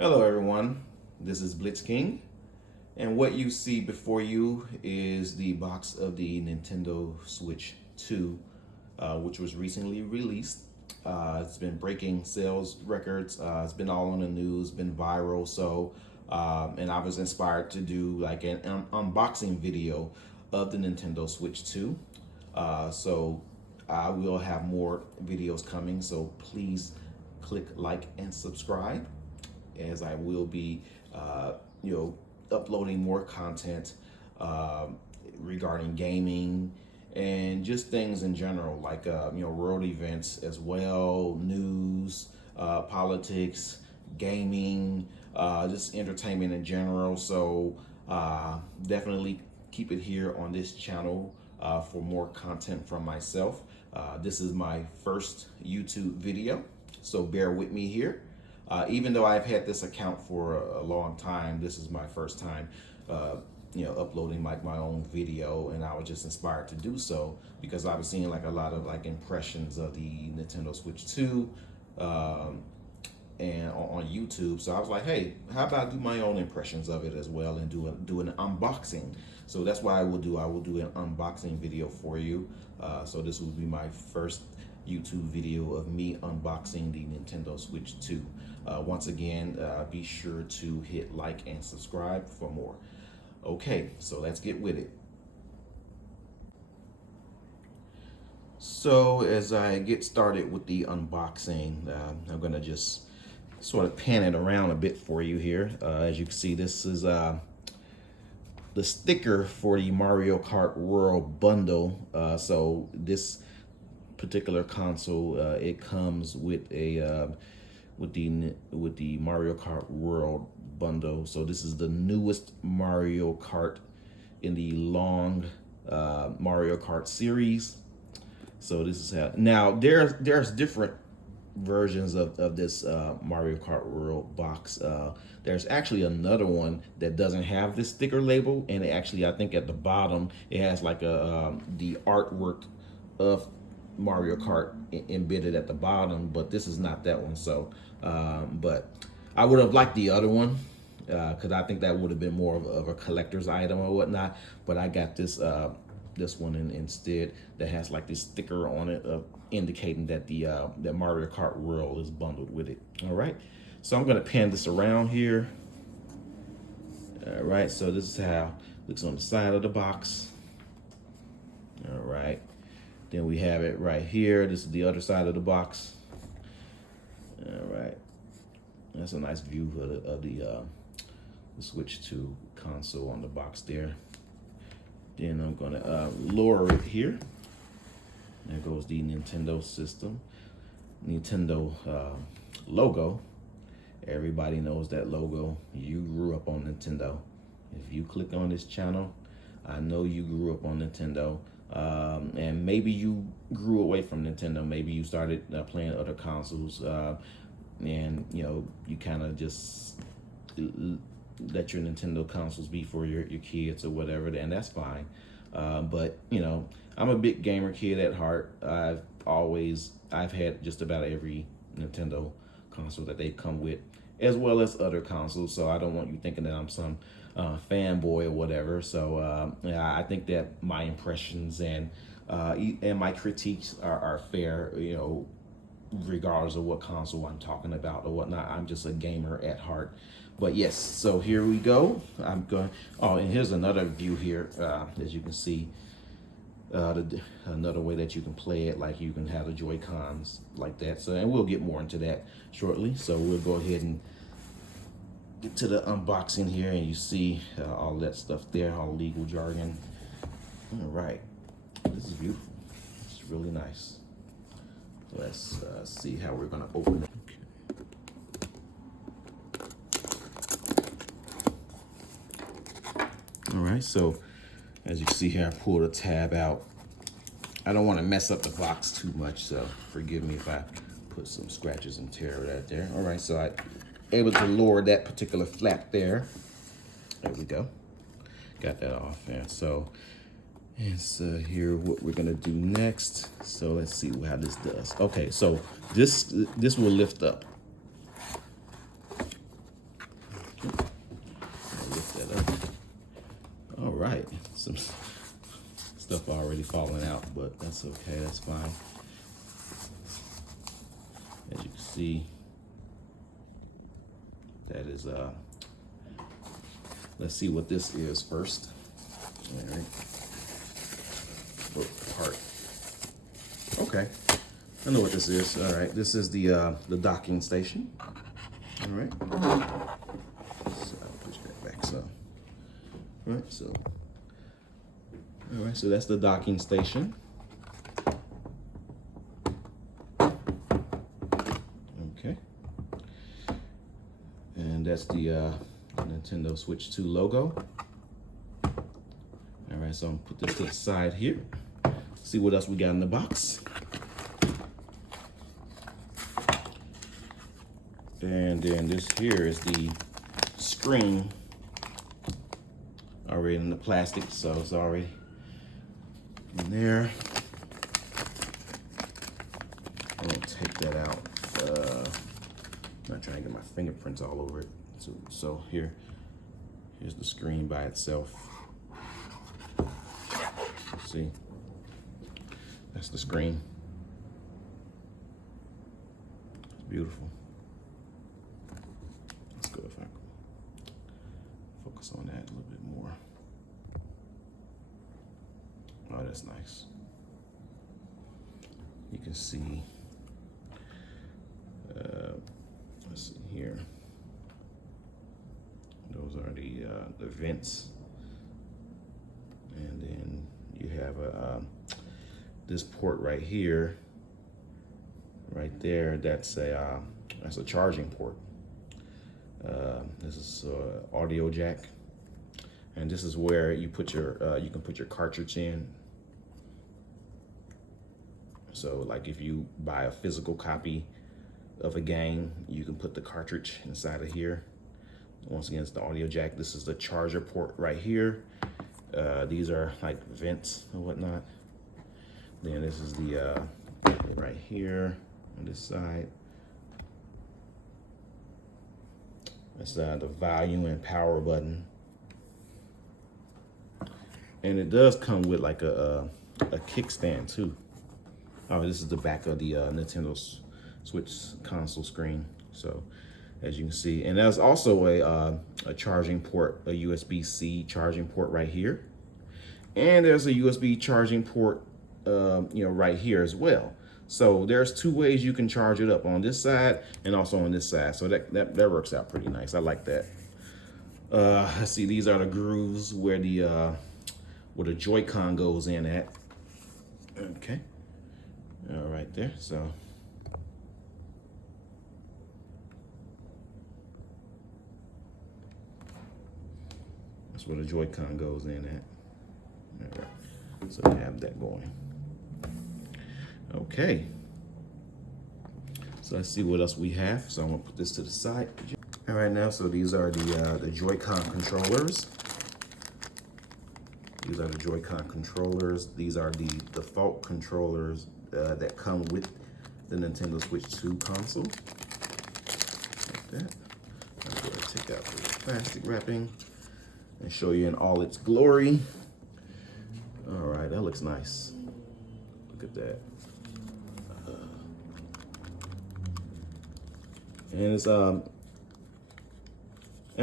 Hello everyone, this is Blitz King, and what you see before you is the box of the Nintendo Switch 2, which was recently released. It's been breaking sales records, it's been all on the news, been viral, and I was inspired to do like an unboxing video of the Nintendo Switch 2. So I will have more videos coming, so please click like and subscribe as I will be, uh, you know, uploading more content uh, regarding gaming and just things in general, like world events as well, news, politics, gaming, just entertainment in general. So definitely keep it here on this channel for more content from myself. This is my first YouTube video, so bear with me here. Even though I've had this account for a long time, this is my first time, uploading like my own video, and I was just inspired to do so because I was seeing like a lot of like impressions of the Nintendo Switch 2 and on YouTube. So I was like, hey, how about I do my own impressions of it as well and do an unboxing. So that's what I will do. I will do an unboxing video for you. So this will be my first YouTube video of me unboxing the Nintendo Switch 2. Once again, be sure to hit like and subscribe for more. Okay, so let's get with it. So as I get started with the unboxing, I'm gonna just sort of pan it around a bit for you here. As you can see, this is the sticker for the Mario Kart World bundle. So this particular console, it comes with a with the Mario Kart World bundle. So this is the newest Mario Kart in the long Mario Kart series. So this is how now there's different versions of this Mario Kart World box. There's actually another one that doesn't have this sticker label, and it actually, I think at the bottom it has like the artwork of Mario Kart embedded at the bottom, but this is not that one. So, but I would have liked the other one because I think that would have been more of a collector's item or whatnot. But I got this one instead that has like this sticker on it indicating that the that Mario Kart World is bundled with it. All right, so I'm gonna pan this around here. All right, so this is how it looks on the side of the box. All right, then we have it right here. This is the other side of the box. All right, that's a nice view of the Switch 2 console on the box there. Then I'm gonna lower it here. There goes the Nintendo system, Nintendo logo. Everybody knows that logo. You grew up on Nintendo. If you click on this channel, I know you grew up on Nintendo. And maybe you grew away from Nintendo. Maybe you started playing other consoles, and you kind of just let your Nintendo consoles be for your kids or whatever, and that's fine. But I'm a big gamer kid at heart. I've had just about every Nintendo console that they come with, as well as other consoles. So I don't want you thinking that I'm some fanboy or whatever. So yeah, I think that my impressions and my critiques are fair. Regardless of what console I'm talking about or whatnot. I'm just a gamer at heart. But yes, so here we go. I'm going. Oh, and here's another view here, as you can see. Another way that you can play it, like you can have the Joy-Cons like that. So, and we'll get more into that shortly. So we'll go ahead and get to the unboxing here, and you see all that stuff there, all legal jargon. All right, this is beautiful. It's really nice. Let's see how we're gonna open it. All right, so as you can see here, I pulled a tab out. I don't want to mess up the box too much, so forgive me if I put some scratches and tear that there. All right, so I able to lower that particular flap there. There we go. Got that off there. So it's here what we're gonna do next. So let's see how this does. Okay, so this will lift up. right, some stuff already falling out, but that's okay, that's fine. As you can see, that is, let's see what this is first. All right. Part. Okay, I know what this is. All right, this is the docking station. All right. So I'll push that back some. All right, so. All right, so that's the docking station. Okay. And that's the Nintendo Switch 2 logo. All right, so I'm gonna put this to the side here. See what else we got in the box. And then this here is the screen, already in the plastic, so it's already in there. I'm gonna take that out. I'm not trying to get my fingerprints all over it. So here's the screen by itself. See, that's the screen. It's beautiful. Let's go if I focus on that a little bit more. Oh, that's nice. You can see, let's see here. Those are the vents. And then you have this port right here, right there. That's a charging port. This is audio jack, and this is where you put your you can put your cartridge in. So like if you buy a physical copy of a game, you can put the cartridge inside of here. Once again, it's the audio jack. This is the charger port right here. These are like vents and whatnot. Then this is the right here on this side. That's the volume and power button. And it does come with like a kickstand too. Oh, this is the back of the Nintendo Switch console screen. So as you can see, and there's also a charging port, a USB-C charging port right here. And there's a USB charging port, right here as well. So there's two ways you can charge it up, on this side and also on this side. So that works out pretty nice. I like that. Let's see, these are the grooves where the Joy-Con goes in at. Okay. All right there. So that's where the Joy-Con goes in at. All right. So I have that going. Okay. So let's see what else we have. So I'm gonna put this to the side. All right, now, so these are the Joy-Con controllers. These are the Joy-Con controllers. These are the default controllers that come with the Nintendo Switch 2 console. Like that. I'm going to take out the plastic wrapping and show you in all its glory. All right, that looks nice. Look at that. And it's and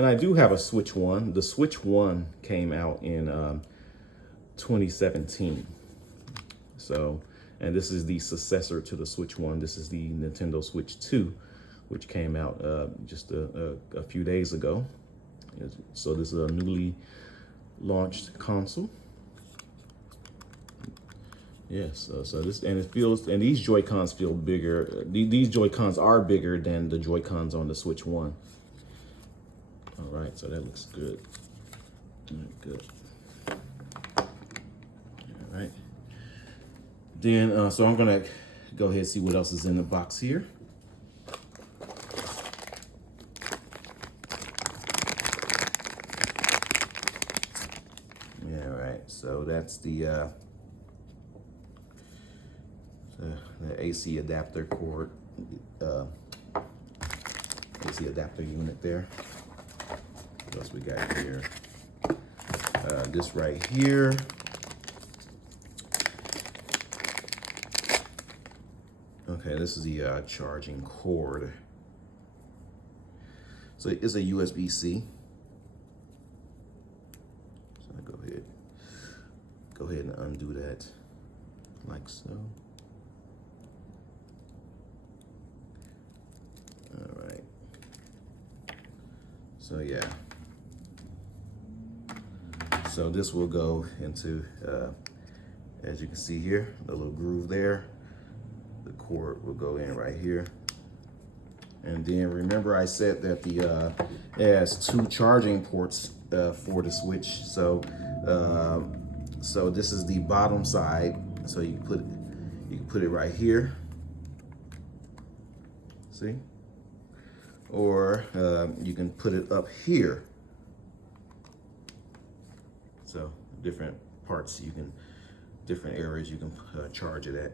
I do have a Switch 1. The Switch 1 came out in 2017. So, and this is the successor to the Switch 1. This is the Nintendo Switch 2, which came out just a few days ago. So this is a newly launched console. Yes, so this, and it feels, and these Joy-Cons feel bigger. These Joy-Cons are bigger than the Joy-Cons on the Switch 1. All right, so that looks good. All right, good. All right. Then, so I'm gonna go ahead and see what else is in the box here. Yeah, all right. So that's the AC adapter cord, AC adapter unit there. What else we got here? this right here. Okay, this is the charging cord. So it's a USB-C. So I go ahead and undo that like so. All right. So yeah. So this will go into, as you can see here, the little groove there. The cord will go in right here. And then remember I said that it has 2 charging ports for the switch. So so this is the bottom side. So you can put it right here. See? Or you can put it up here. So different parts different areas you can charge it at.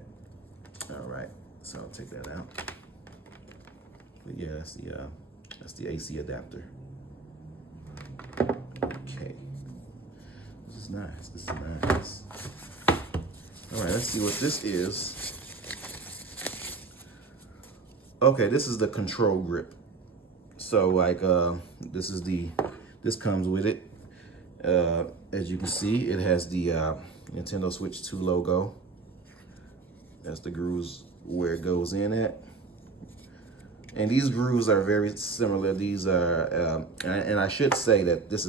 All right, so I'll take that out. But yeah, that's the AC adapter. Okay, this is nice. This is nice. All right, let's see what this is. Okay, this is the control grip. So like this comes with it. As you can see, it has the Nintendo Switch 2 logo. That's the grooves where it goes in at. And these grooves are very similar. These are, and I should say that this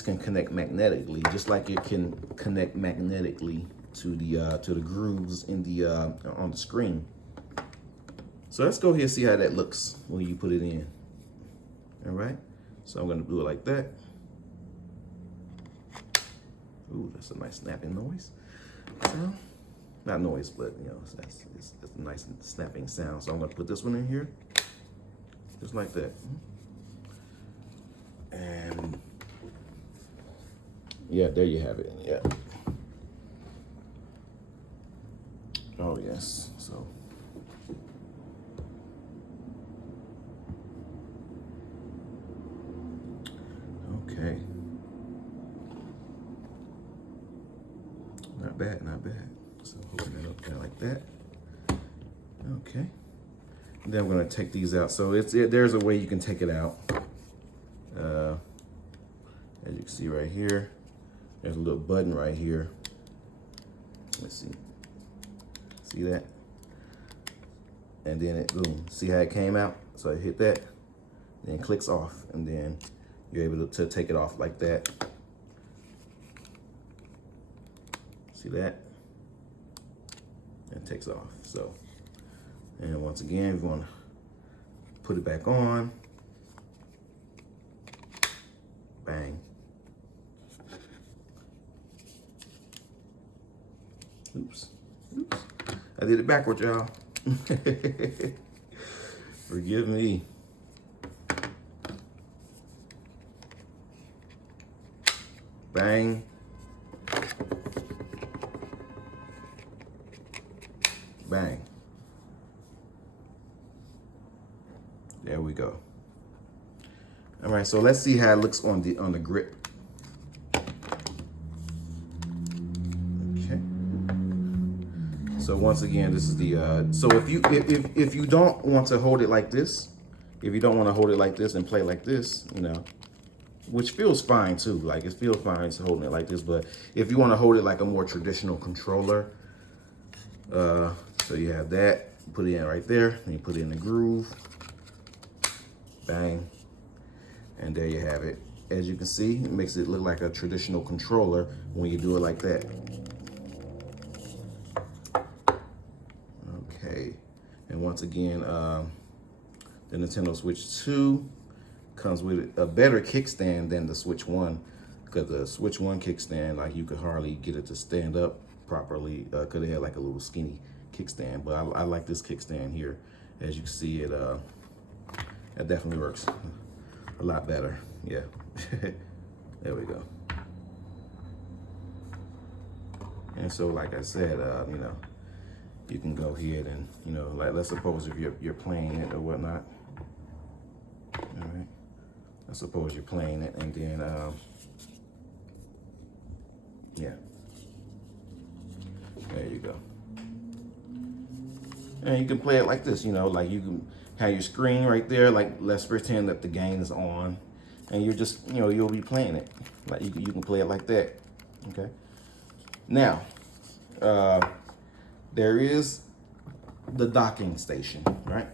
can connect magnetically, just like it can connect magnetically to the grooves in the on the screen. So let's go here and see how that looks when you put it in. All right. So I'm gonna do it like that. Ooh, that's a nice snapping noise. So, not noise, but you know, that's a nice snapping sound. So I'm gonna put this one in here, just like that. And yeah, there you have it. Yeah. Oh yes. So. Okay. Not bad, not bad. So open it up kind of like that. Okay. And then I'm gonna take these out. So there's a way you can take it out. As you can see right here, there's a little button right here. Let's see. See that? And then it, boom. See how it came out? So I hit that, then it clicks off, and then you're able to take it off like that. See that? And it takes off. So, and once again, if you want to put it back on, bang. Oops. Oops. I did it backwards, y'all. Forgive me. Bang. Bang. There we go. All right, so let's see how it looks on the grip. Okay. So once again, this is the so if you don't want to hold it like this, if you don't want to hold it like this and play like this, you know, which feels fine too. Like it feels fine to holding it like this, but if you want to hold it like a more traditional controller, so you have that, put it in right there, and you put it in the groove, bang, and there you have it. As you can see, it makes it look like a traditional controller when you do it like that. Okay, and once again, the Nintendo Switch 2 comes with a better kickstand than the Switch 1, because the Switch 1 kickstand, like you could hardly get it to stand up properly, because it had like a little skinny kickstand. But I like this kickstand here. As you can see, it definitely works a lot better. Yeah. There we go. And so, like I said, you know, you can go ahead and, you know, like let's suppose if you're playing it or whatnot. All right. Let's suppose you're playing it, and then Yeah. There you go. And you can play it like this, you know, like you can have your screen right there. Like, let's pretend that the game is on, and you're just, you know, you'll be playing it. Like you can play it like that. Okay. Now, there is the docking station, right?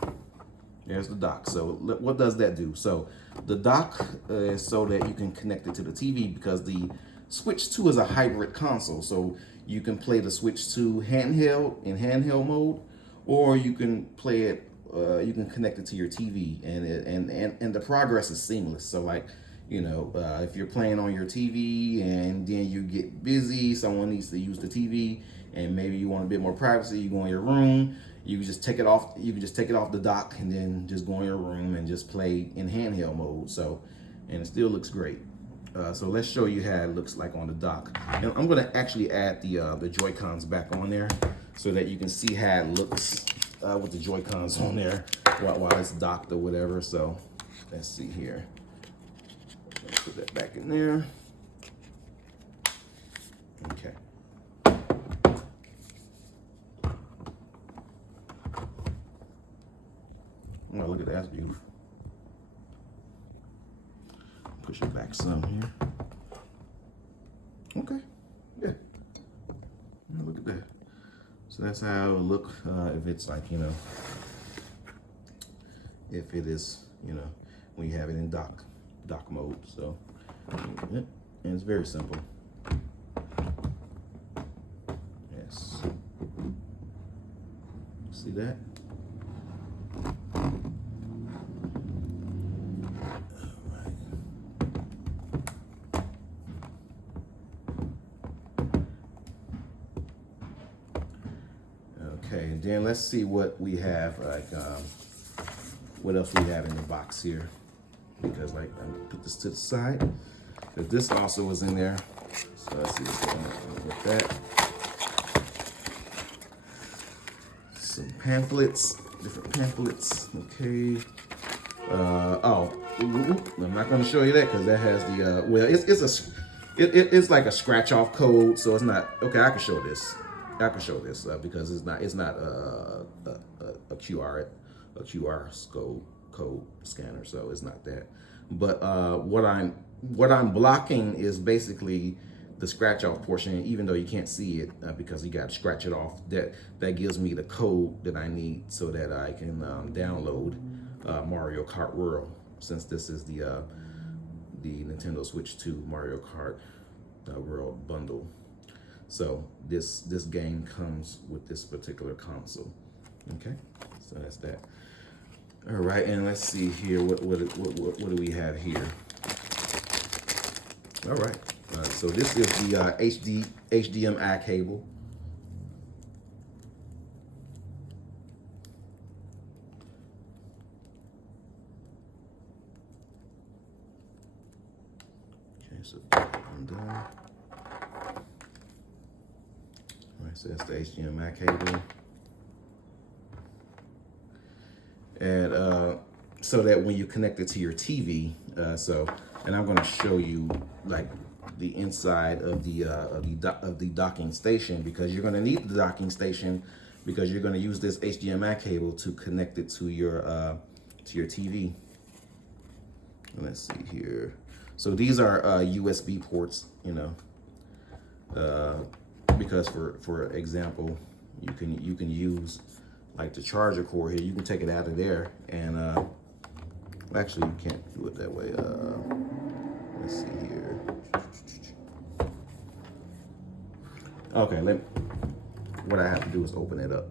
There's the dock. So what does that do? So the dock is so that you can connect it to the TV, because the Switch 2 is a hybrid console. So you can play the Switch 2 handheld in handheld mode, or you can play it. You can connect it to your TV, and the progress is seamless. So like, you know, if you're playing on your TV and then you get busy, someone needs to use the TV, and maybe you want a bit more privacy, you go in your room, you can just take it off. You can just take it off the dock and then just go in your room and just play in handheld mode. So, and it still looks great. So let's show you how it looks like on the dock. And I'm gonna actually add the Joy-Cons back on there so that you can see how it looks with the Joy-Cons on there while it's docked or whatever. So let's see here. Put that back in there. Okay. Oh, look at that, that's beautiful. Push it back some here. Okay, yeah. Look at that. So that's how it would look if it's like, you know, if it is, you know, when you have it in dock mode. So, yeah. And it's very simple. Yes. See that? Okay, and then let's see what we have, like, what else we have in the box here. Because, like, I'm gonna put this to the side. But this also was in there. So let's see what's going on with that. Some pamphlets, different pamphlets. Okay. I'm not going to show you that because that has the well, it's like a scratch off code, so it's not okay. I can show this. Because it's not a QR code scanner, so it's not that. But what I'm blocking is basically the scratch off portion, even though you can't see it because you got to scratch it off. That gives me the code that I need so that I can download Mario Kart World, since this is the Nintendo Switch 2 Mario Kart World bundle. So this game comes with this particular console. Okay, so that's that. All right, and let's see here. What do we have here? All right. So this is the HDMI cable. Okay, so I'm done. All right, so that's the HDMI cable. And so that when you connect it to your TV, and I'm going to show you like the inside of the docking station, because you're going to need the docking station because you're going to use this HDMI cable to connect it to your TV. Let's see here. So these are USB ports, you know, because for example, you can use like the charger cord here. You can take it out of there, and actually you can't do it that way. Let's see here. Okay, what I have to do is open it up.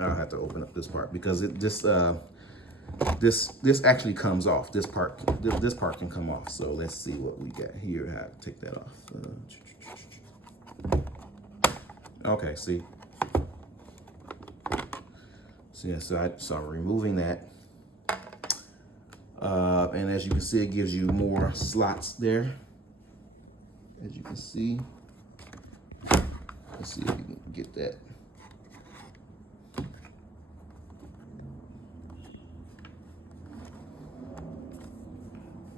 I'll have to open up this part because this actually comes off. This part can come off. So let's see what we got here. How to take that off. Okay, see. So yeah, so I'm removing that. And as you can see, it gives you more slots there. As you can see. Let's see if you can get that.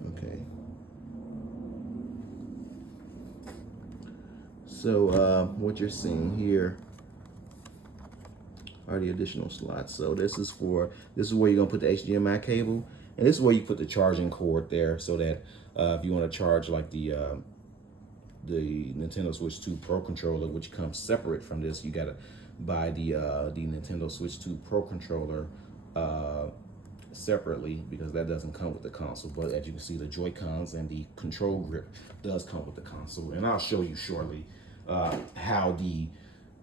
Okay. So what you're seeing here are the additional slots. So this is where you're gonna put the HDMI cable, and this is where you put the charging cord there, so that if you want to charge like the Nintendo Switch 2 Pro controller, which comes separate from this, you gotta buy the Nintendo Switch 2 Pro controller separately, because that doesn't come with the console. But as you can see, the Joy-Cons and the control grip does come with the console, and I'll show you shortly how the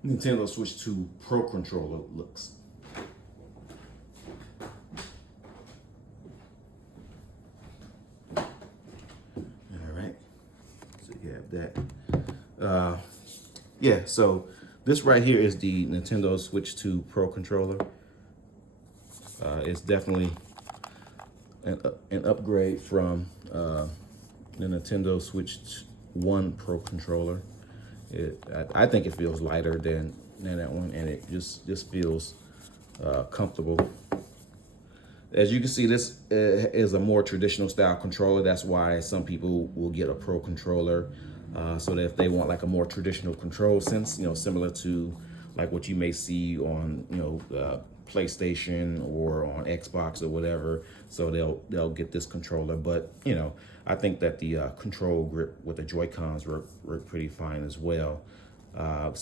Nintendo Switch 2 Pro controller looks. All right, so you have that. Yeah, so this right here is the Nintendo Switch 2 Pro controller. It's definitely an upgrade from the Nintendo Switch 1 Pro controller. I think it feels lighter than that one, and it just feels comfortable. As you can see, this is a more traditional style controller. That's why some people will get a Pro controller, so that if they want like a more traditional control sense, similar to like what you may see on PlayStation or on Xbox or whatever, so they'll get this controller. But I think that the control grip with the Joy-Cons work pretty fine as well. And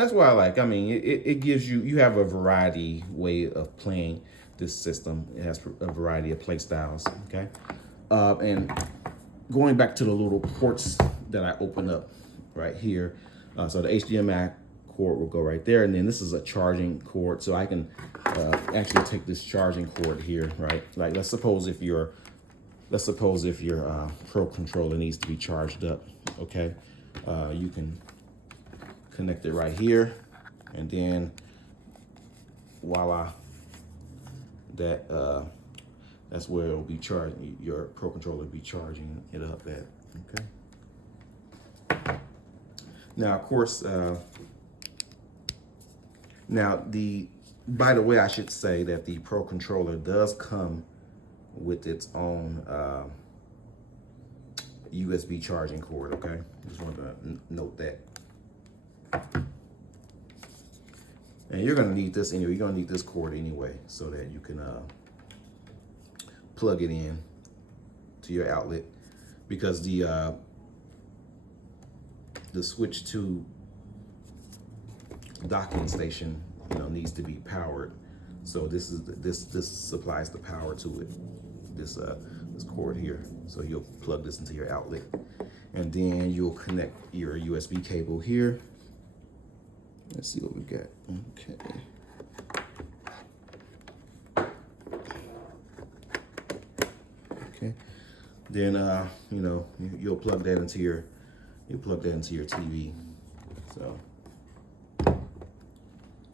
that's why I like. I mean, it gives you have a variety way of playing this system. It has a variety of play styles. Okay, and going back to the little ports that I opened up right here. So the HDMI cord will go right there, and then this is a charging cord, so I can actually take this charging cord here, right? Like let's suppose if your Pro controller needs to be charged up, okay, you can connect it right here, and then voila, that's where it'll be charging. Your Pro controller will be charging it up at. Okay. Now, of course, by the way, I should say that the Pro controller does come with its own USB charging cord, okay? Just wanted to note that. And you're gonna need this anyway. You're gonna need this cord anyway, so that you can plug it in to your outlet, because the Switch 2 docking station, needs to be powered. So this supplies the power to it. This cord here. So you'll plug this into your outlet, and then you'll connect your USB cable here. Let's see what we got. Okay. Then you'll plug that into your TV. So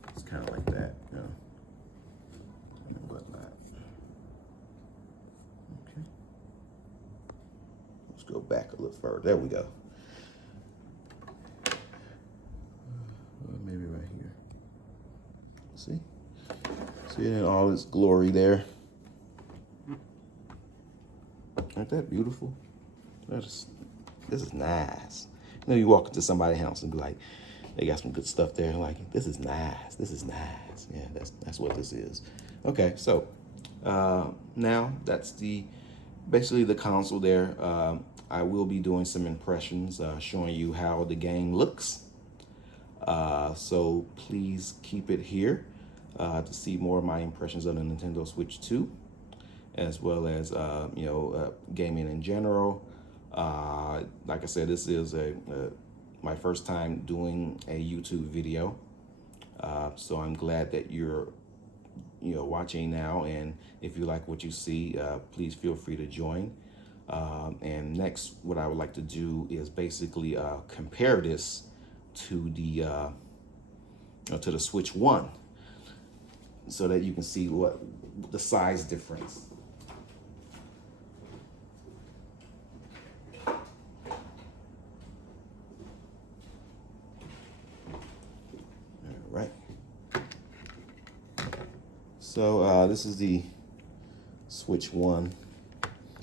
it's kind of like that, and whatnot. Okay. Let's go back a little further. There we go. Maybe right here. See it in all its glory there. Aren't that beautiful? This is nice. You walk into somebody's house and be like, they got some good stuff there. Like, this is nice. This is nice. Yeah, that's what this is. Okay, so now that's basically the console there. I will be doing some impressions, showing you how the game looks. So please keep it here to see more of my impressions of the Nintendo Switch 2, as well as gaming in general. Like I said, this is my first time doing a YouTube video, so I'm glad that you're watching now, and if you like what you see, please feel free to join. And next, what I would like to do is basically compare this to the Switch 1, so that you can see what the size difference. Right. So this is the Switch 1.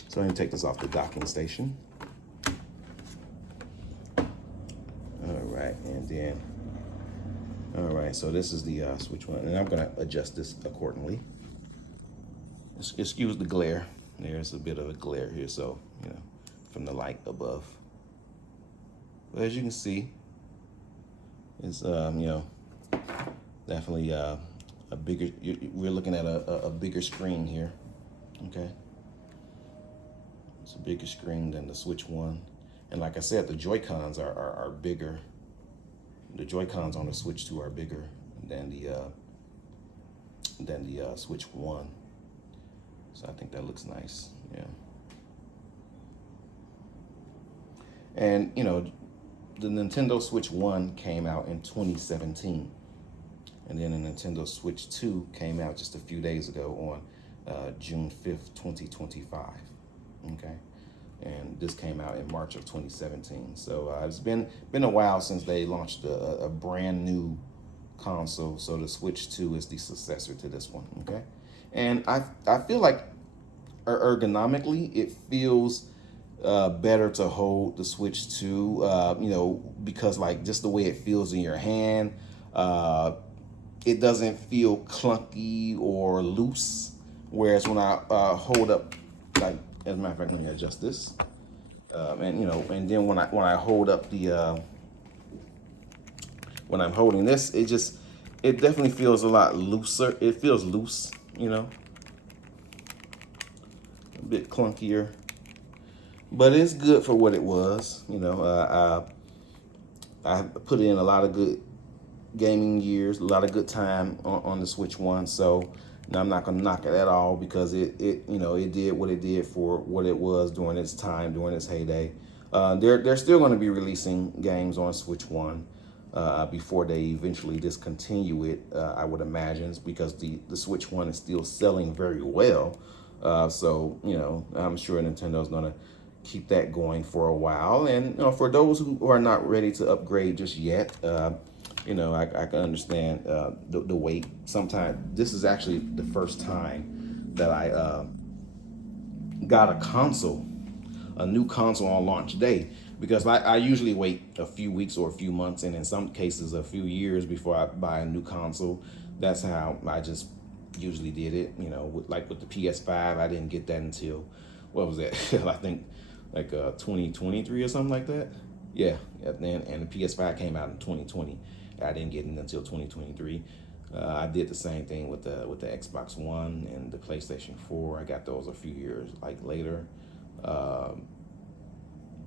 So I'm going to take this off the docking station. then, all right, so this is the Switch 1, and I'm gonna adjust this accordingly. Excuse the glare. There's a bit of a glare here, so, you know, from the light above. But as you can see, it's, you know, definitely a bigger, we're looking at a bigger screen here, okay? It's a bigger screen than the Switch 1. And like I said, the Joy-Cons are bigger. The Joy-Cons on the Switch 2 are bigger than the Switch 1. So I think that looks nice, yeah. And, you know, the Nintendo Switch 1 came out in 2017. And then the Nintendo Switch 2 came out just a few days ago on June 5th, 2025, okay? And this came out in March of 2017. So it's been a while since they launched a brand new console. So the Switch 2 is the successor to this one, okay? And I feel like ergonomically, it feels better to hold the Switch 2, you know, because like just the way it feels in your hand, it doesn't feel clunky or loose. Whereas when I hold up, like, as a matter of fact, let me adjust this. And you know, and then when I hold up the, when I'm holding this, it definitely feels a lot looser. It feels loose, you know, a bit clunkier, but it's good for what it was. You know, I put in a lot of good gaming years, a lot of good time on the Switch 1. So now I'm not gonna knock it at all because it you know, it did what it did for what it was during its time, during its heyday. They're still going to be releasing games on Switch 1 before they eventually discontinue it, I would imagine, because the Switch 1 is still selling very well. So, you know, I'm sure Nintendo's going to keep that going for a while. And, you know, for those who are not ready to upgrade just yet, you know, I can understand the wait. Sometimes this is actually the first time that I got a new console on launch day, because I usually wait a few weeks or a few months, and in some cases a few years before I buy a new console. That's how I just usually did it. You know, like with the PS5, I didn't get that until, what was that? I think like 2023 or something like that. Yeah, and the PS5 came out in 2020. I didn't get it until 2023. I did the same thing with the Xbox One and the PlayStation 4. I got those a few years like later.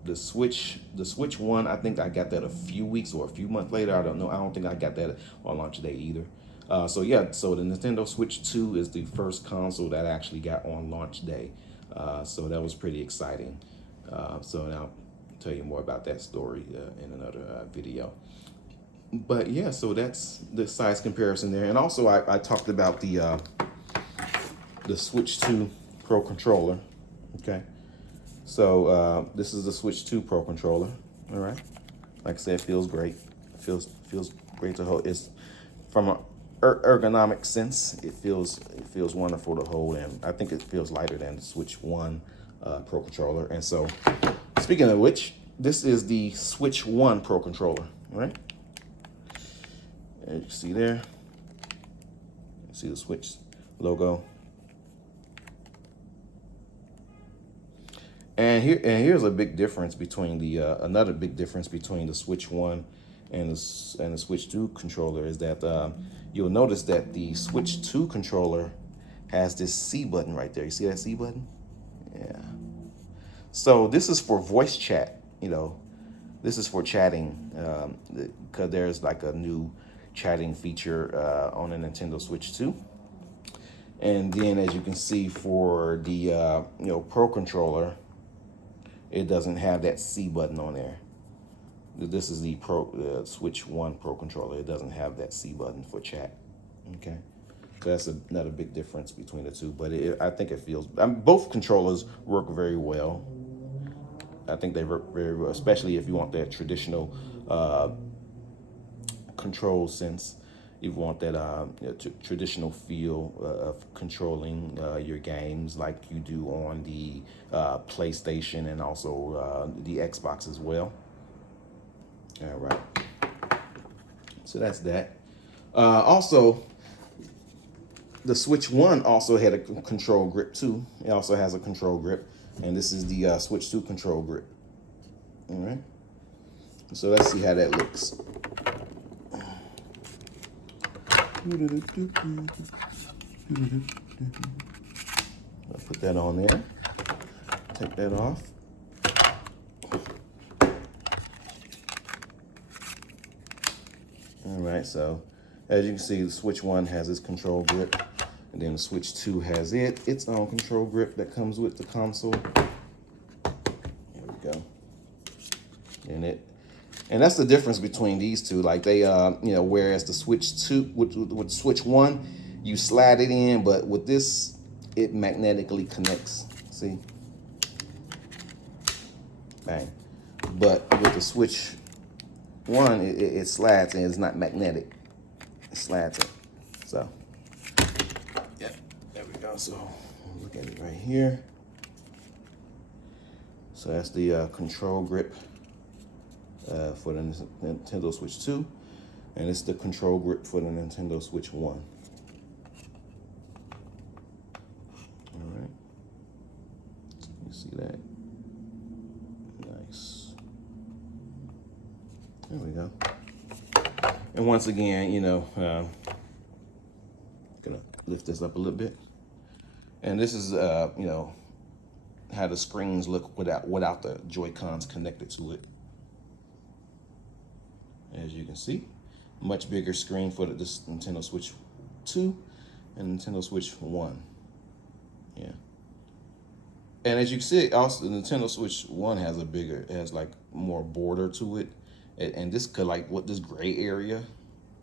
The Switch 1, I think I got that a few weeks or a few months later. I don't know. I don't think I got that on launch day either. So yeah, so the Nintendo Switch 2 is the first console that I actually got on launch day. So that was pretty exciting. So now I'll tell you more about that story in another video. But yeah, so that's the size comparison there. And also I talked about the Switch 2 Pro controller. Okay. So this is the Switch 2 Pro controller. All right. Like I said, it feels great. It feels great to hold. It's from an ergonomic sense, it feels wonderful to hold, and I think it feels lighter than the Switch 1 Pro controller. And so, speaking of which, this is the Switch 1 Pro controller. All right. As you can see there, you see the Switch logo. And here's a big difference between the another big difference between the Switch 1 and the Switch 2 controller is that you'll notice that the Switch 2 controller has this C button right there. You see that C button? Yeah. So this is for voice chat. You know, this is for chatting, because there's like a new chatting feature on the Nintendo Switch 2. And then, as you can see, for the Pro controller, it doesn't have that C button on there. This is the Switch 1 Pro controller. It doesn't have that C button for chat. Okay, so that's another big difference between the two. But I think it feels, both controllers work very well. I think they work very well, especially if you want that traditional control sense. You want that traditional feel of controlling your games like you do on the PlayStation and also the Xbox as well. All right. So that's that. Also, the Switch 1 also had a control grip too. It also has a control grip, and this is the Switch 2 control grip. All right. So let's see how that looks. I'll put that on there. Take that off. All right, so as you can see, the Switch 1 has its control grip, and then the Switch 2 has its own control grip that comes with the console. There we go. And that's the difference between these two. Like they, whereas the Switch 2, with Switch 1, you slide it in, but with this, it magnetically connects. See? Bang. But with the Switch 1, it slides and it's not magnetic. It slides in. So, yeah, there we go. So, look at it right here. So that's the control grip for the Nintendo Switch 2, and it's the control grip for the Nintendo Switch 1. All right, you see that? Nice. There we go. And once again, gonna lift this up a little bit, and this is how the screens look without the Joy-Cons connected to it. As you can see, much bigger screen for this Nintendo Switch 2 and Nintendo Switch 1. Yeah. And as you can see, also the Nintendo Switch 1 has like more border to it. And this could what this gray area,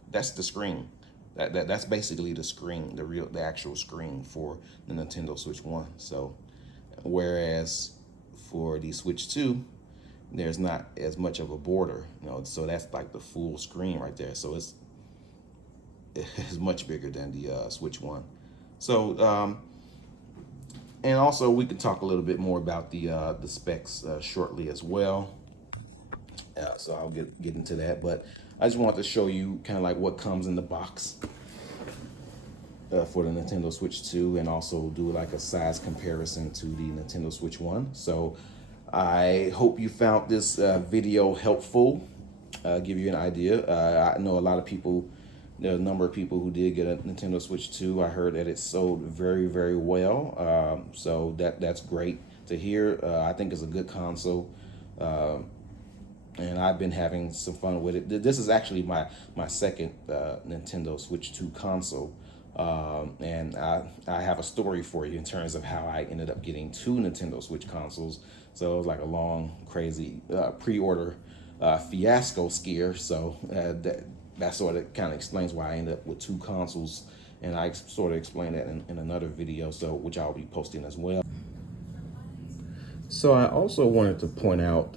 that's the screen. That's basically the screen, the actual screen for the Nintendo Switch 1. So whereas for the Switch 2, there's not as much of a border, so that's like the full screen right there. So it's much bigger than the Switch 1. So, and also we could talk a little bit more about the specs shortly as well. So I'll get into that, but I just wanted to show you kind of like what comes in the box for the Nintendo Switch 2, and also do like a size comparison to the Nintendo Switch 1. So I hope you found this video helpful, give you an idea. I know a lot of people, there are a number of people who did get a Nintendo Switch 2. I heard that it sold very, very well. So that's great to hear. I think it's a good console. And I've been having some fun with it. This is actually my second Nintendo Switch 2 console. And I have a story for you in terms of how I ended up getting 2 Nintendo Switch consoles. So it was like a long, crazy pre-order fiasco scare. So that sort of kind of explains why I ended up with 2 consoles. And I sort of explained that in another video, which I'll be posting as well. So I also wanted to point out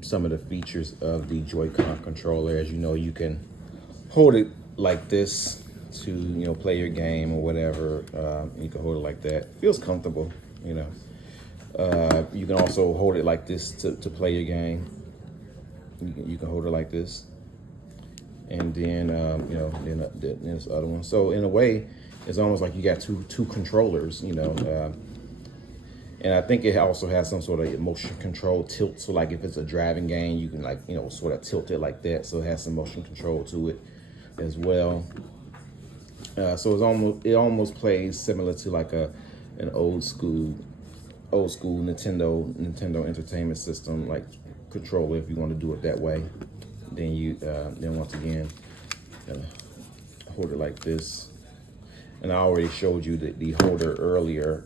some of the features of the Joy-Con controller. As you know, you can hold it like this to play your game or whatever. You can hold it like that. Feels comfortable, You can also hold it like this to play your game. You can hold it like this, and then then this other one. So in a way, it's almost like you got two controllers, And I think it also has some sort of motion control tilt. So like if it's a driving game, you can sort of tilt it like that. So it has some motion control to it as well. So it almost plays similar to like an old school Nintendo Entertainment System like controller, if you want to do it that way. Then once again, hold it like this. And I already showed you the holder earlier.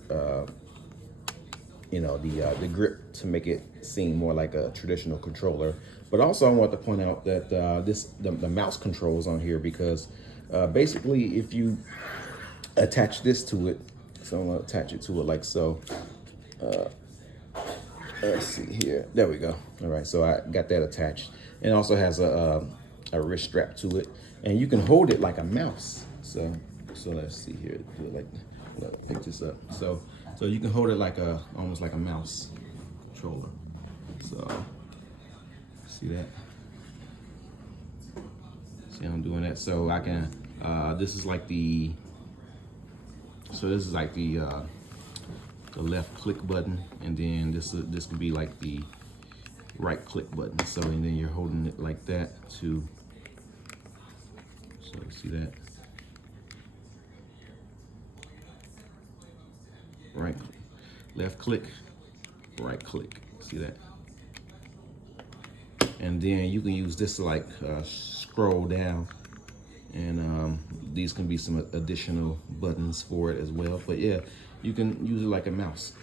The grip to make it seem more like a traditional controller. But also I want to point out that the mouse controls on here, because basically if you attach this to it, so I'm gonna attach it to it like so. Let's see here. There we go. All right, so I got that attached. And it also has a wrist strap to it, and you can hold it like a mouse. So let's see here. Do it like, let's pick this up. So you can hold it like almost like a mouse controller. So see that? See how I'm doing that? So I can, this is like the, the left click button, and then this can be like the right click button. So, and then you're holding it like that to, so see that? Right, left click, right click, see that? And then you can use this to like scroll down, and these can be some additional buttons for it as well. But yeah, you can use it like a mouse.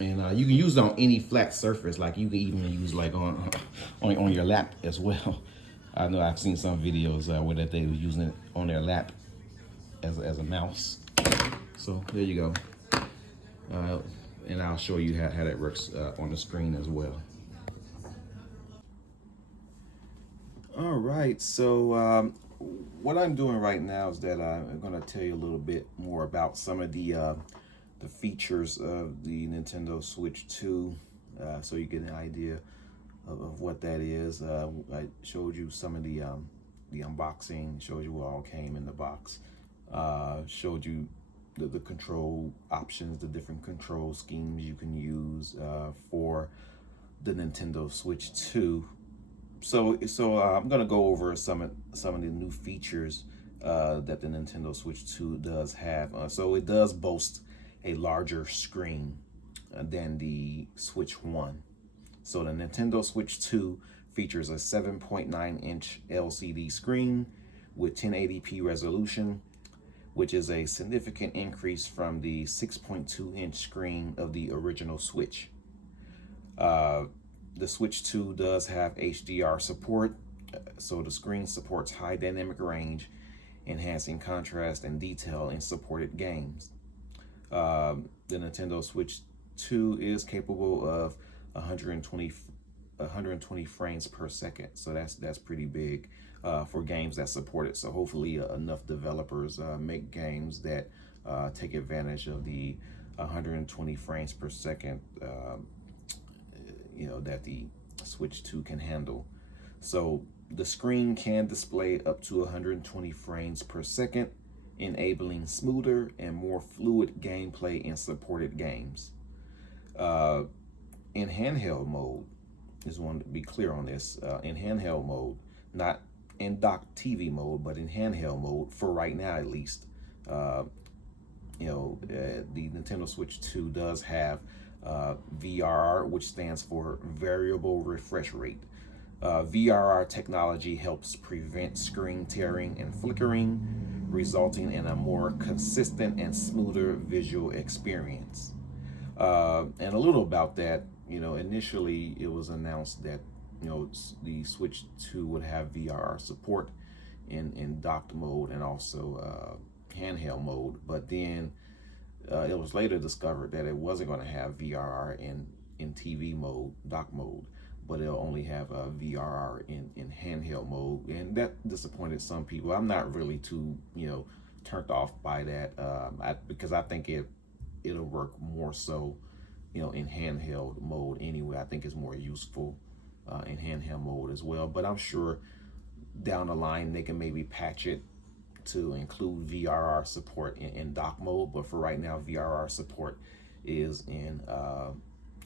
And you can use it on any flat surface. Like you can even use like on your lap as well. I know I've seen some videos where that they were using it on their lap as a mouse. So there you go. And I'll show you how that works on the screen as well. All right, so what I'm doing right now is that I'm going to tell you a little bit more about some of the features of the Nintendo Switch 2, so you get an idea of what that is. I showed you some of the unboxing, showed you what all came in the box, showed you the control options, the different control schemes you can use for the Nintendo Switch 2. So I'm gonna go over some of the new features that the Nintendo Switch 2 does have. So it does boast a larger screen than the Switch 1. So the Nintendo Switch 2 features a 7.9-inch LCD screen with 1080p resolution, which is a significant increase from the 6.2-inch screen of the original Switch. The Switch 2 does have HDR support, so the screen supports high dynamic range, enhancing contrast and detail in supported games. The Nintendo Switch 2 is capable of 120 frames per second, so that's pretty big for games that support it. So hopefully enough developers make games that take advantage of the 120 frames per second that the Switch 2 can handle. So the screen can display up to 120 frames per second, enabling smoother and more fluid gameplay in supported games. In handheld mode, just want to be clear on this, in handheld mode, not in dock TV mode, but in handheld mode, for right now at least, the Nintendo Switch 2 does have VRR, which stands for variable refresh rate. VRR technology helps prevent screen tearing and flickering, resulting in a more consistent and smoother visual experience. And a little about that, initially it was announced that the Switch 2 would have VRR support in docked mode and also handheld mode, but then it was later discovered that it wasn't going to have VRR in TV mode, dock mode, but it'll only have VRR in handheld mode, and that disappointed some people. I'm not really too turned off by that because I think it'll work more so in handheld mode anyway. I think it's more useful in handheld mode as well, but I'm sure down the line they can maybe patch it to include VRR support in dock mode, but for right now VRR support is in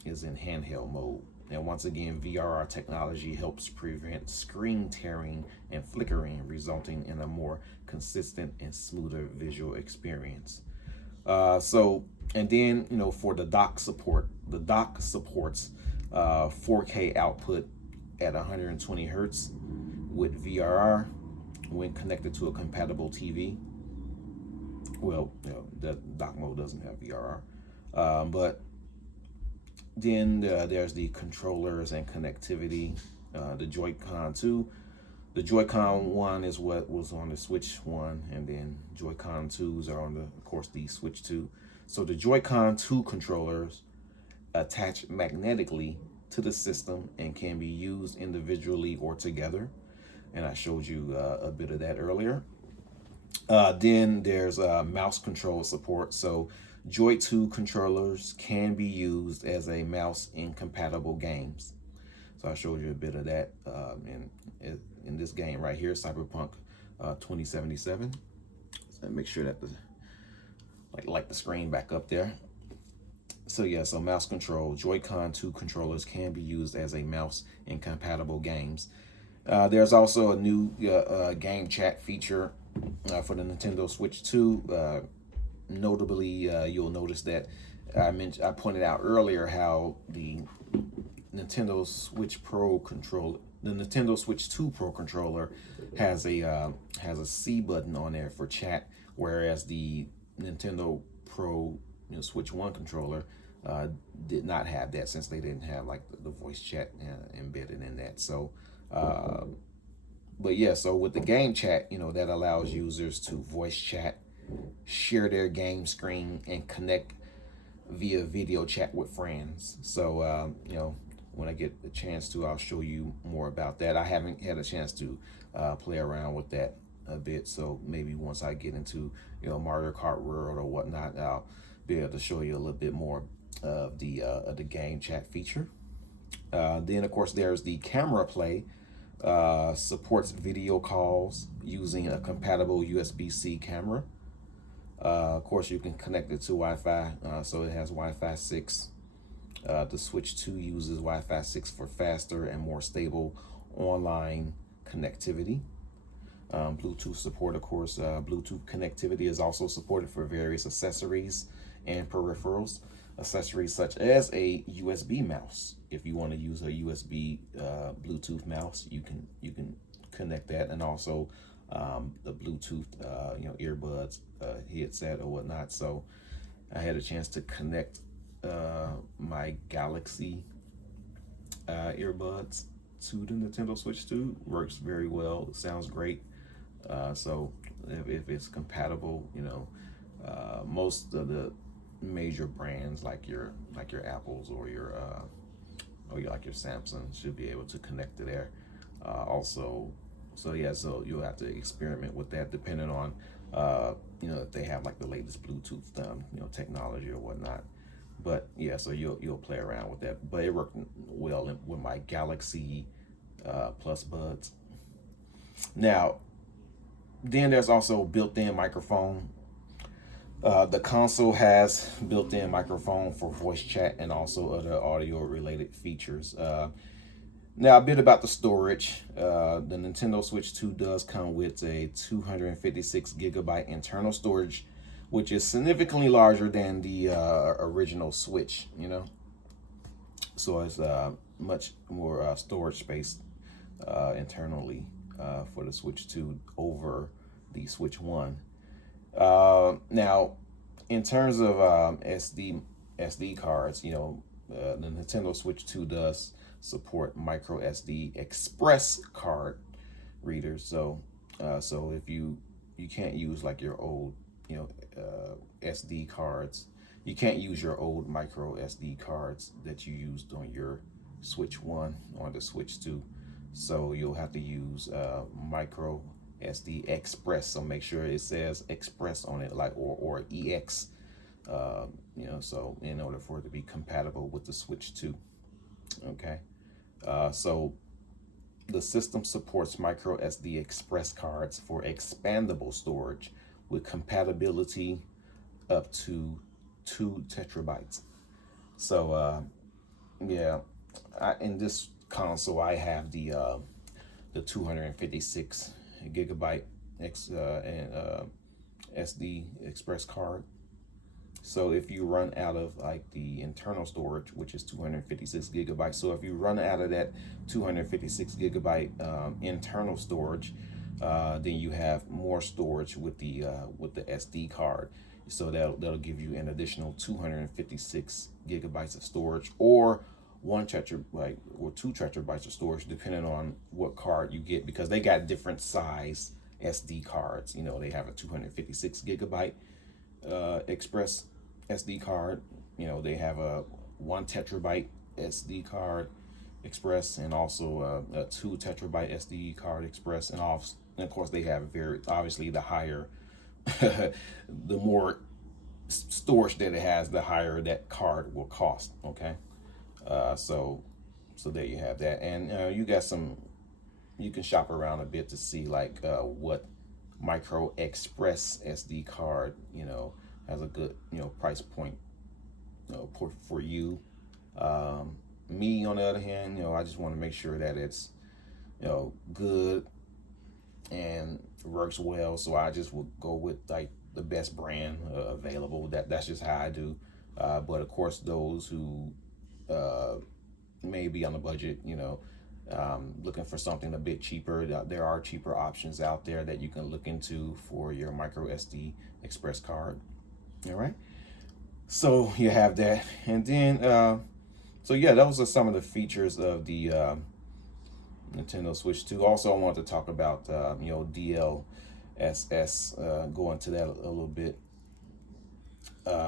handheld mode. And once again, VRR technology helps prevent screen tearing and flickering, resulting in a more consistent and smoother visual experience. And then for the dock support, the dock supports 4K output at 120 hertz with VRR when connected to a compatible TV. Well, the dock mode doesn't have VRR, but then there's the controllers and connectivity. The Joy-Con 2. The Joy-Con 1 is what was on the Switch 1, and then Joy-Con 2s are on of course, the Switch 2. So the Joy-Con 2 controllers attach magnetically to the system and can be used individually or together. And I showed you a bit of that earlier. Then there's mouse control support. So Joy 2 controllers can be used as a mouse in compatible games. So I showed you a bit of that, and in this game right here, Cyberpunk 2077. So make sure that the like the screen back up there. So yeah, so mouse control, Joy-Con 2 controllers can be used as a mouse in compatible games. There's also a new game chat feature for the Nintendo Switch 2. Notably, you'll notice that I pointed out earlier how the Nintendo Switch Pro controller, the Nintendo Switch 2 Pro controller, has a C button on there for chat, whereas the Nintendo Pro Switch 1 controller did not have that, since they didn't have like the voice chat embedded in that. So, but yeah, so with the game chat, that allows users to voice chat, share their game screen, and connect via video chat with friends. So, when I get the chance to, I'll show you more about that. I haven't had a chance to play around with that a bit, so maybe once I get into Mario Kart World or whatnot, I'll be able to show you a little bit more of the game chat feature. Then of course there's the camera play. Supports video calls using a compatible USB-C camera. Of course, you can connect it to Wi-Fi, so it has Wi-Fi 6. The Switch 2 uses Wi-Fi 6 for faster and more stable online connectivity. Bluetooth support, of course. Bluetooth connectivity is also supported for various accessories and peripherals. Accessories such as a USB mouse. If you want to use a USB Bluetooth mouse, you can connect that, and also the Bluetooth earbuds, headset or whatnot. So I had a chance to connect my Galaxy earbuds to the Nintendo Switch 2. Works very well. Sounds great. So if it's compatible, most of the major brands like your Apples or your Samsung should be able to connect to there. Also, so you'll have to experiment with that depending on if they have like the latest Bluetooth technology or whatnot. But yeah, so you'll play around with that. But it worked well with my Galaxy Plus Buds. Now, then there's also built-in microphone. The console has built-in microphone for voice chat and also other audio-related features. Now, a bit about the storage. The Nintendo Switch 2 does come with a 256 gigabyte internal storage, which is significantly larger than the original Switch, So it's much more storage space internally for the Switch 2 over the Switch 1. Now, in terms of SD cards, the Nintendo Switch 2 does support micro SD express card readers. So if you can't use like your old SD cards, you can't use your old micro SD cards that you used on your Switch 1 or the Switch 2. So you'll have to use micro SD Express. So make sure it says Express on it, like or EX. So in order for it to be compatible with the Switch 2. Okay. So the system supports micro SD Express cards for expandable storage with compatibility up to 2 terabytes. So in this console I have the 256 gigabyte SD Express card. So if you run out of like the internal storage, which is 256 gigabytes, so if you run out of that 256 gigabyte internal storage, then you have more storage with the SD card. So that'll give you an additional 256 gigabytes of storage, or 1 terabyte or 2 terabytes of storage, depending on what card you get, because they got different size SD cards. They have a 256 gigabyte Express SD card. They have a 1 terabyte SD card Express, and also a 2 terabyte SD card Express, and of course they have obviously the higher the more storage that it has, the higher that card will cost. Okay. So there you have that, and you got some you can shop around a bit to see like what micro express SD card, has a good, price point, for you. Me, on the other hand, I just want to make sure that it's, good and works well. So I just will go with like the best brand available. That's just how I do. But of course, those who may be on a budget, looking for something a bit cheaper, there are cheaper options out there that you can look into for your micro SD express card. All right. So you have that, and then so yeah, those are some of the features of the Nintendo Switch 2. Also, I wanted to talk about DLSS, go into that a little bit.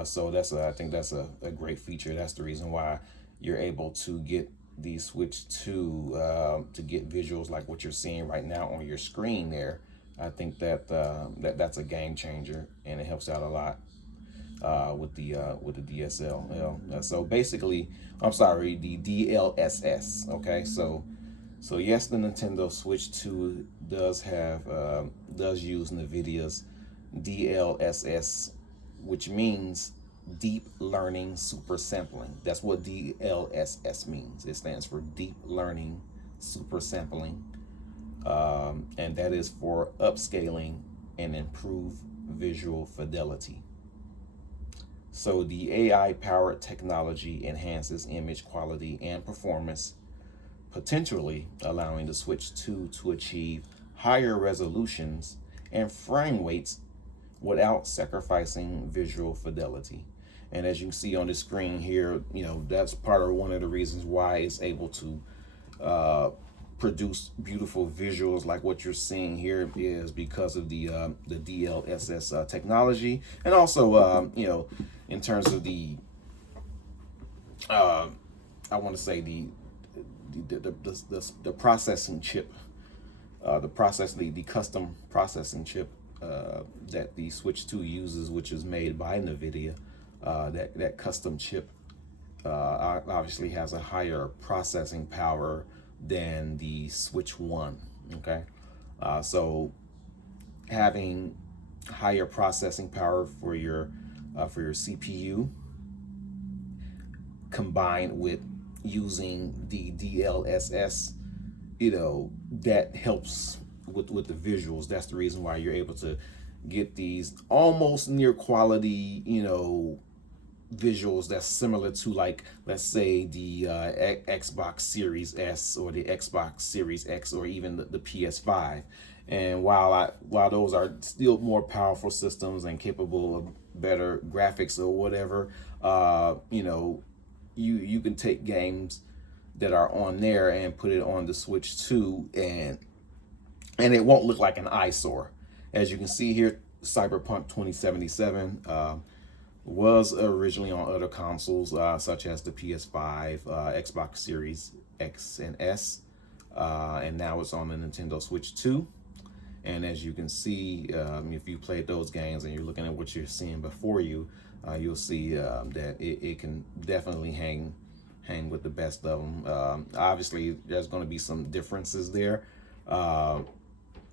So I think that's a great feature. That's the reason why you're able to get the Switch 2 to get visuals like what you're seeing right now on your screen there. I think that's a game changer, and it helps out a lot with the DSL. So basically, I'm sorry, the DLSS. Okay, so yes, the Nintendo Switch 2 does use NVIDIA's DLSS, which means deep learning super sampling. That's what DLSS means. It stands for deep learning super sampling, and that is for upscaling and improved visual fidelity. So the AI-powered technology enhances image quality and performance, potentially allowing the Switch 2 to achieve higher resolutions and frame rates without sacrificing visual fidelity. And as you can see on the screen here, that's one of the reasons why it's able to produce beautiful visuals like what you're seeing here, is because of the DLSS technology, and also in terms of the I want to say the processing chip, the custom processing chip that the Switch 2 uses, which is made by NVIDIA. That custom chip obviously has a higher processing power than the Switch 1. Okay, so having higher processing power for your CPU, combined with using the DLSS, that helps with the visuals. That's the reason why you're able to get these almost near quality, visuals that's similar to, like, let's say the Xbox Series S or the Xbox Series X, or even the PS5. And while those are still more powerful systems and capable of better graphics or whatever, you can take games that are on there and put it on the Switch 2, and it won't look like an eyesore. As you can see here, Cyberpunk 2077 was originally on other consoles, such as the PS5, Xbox Series X and S, and now it's on the Nintendo Switch 2. And as you can see, if you played those games and you're looking at what you're seeing before you, you'll see that it can definitely hang with the best of them. Obviously, there's going to be some differences there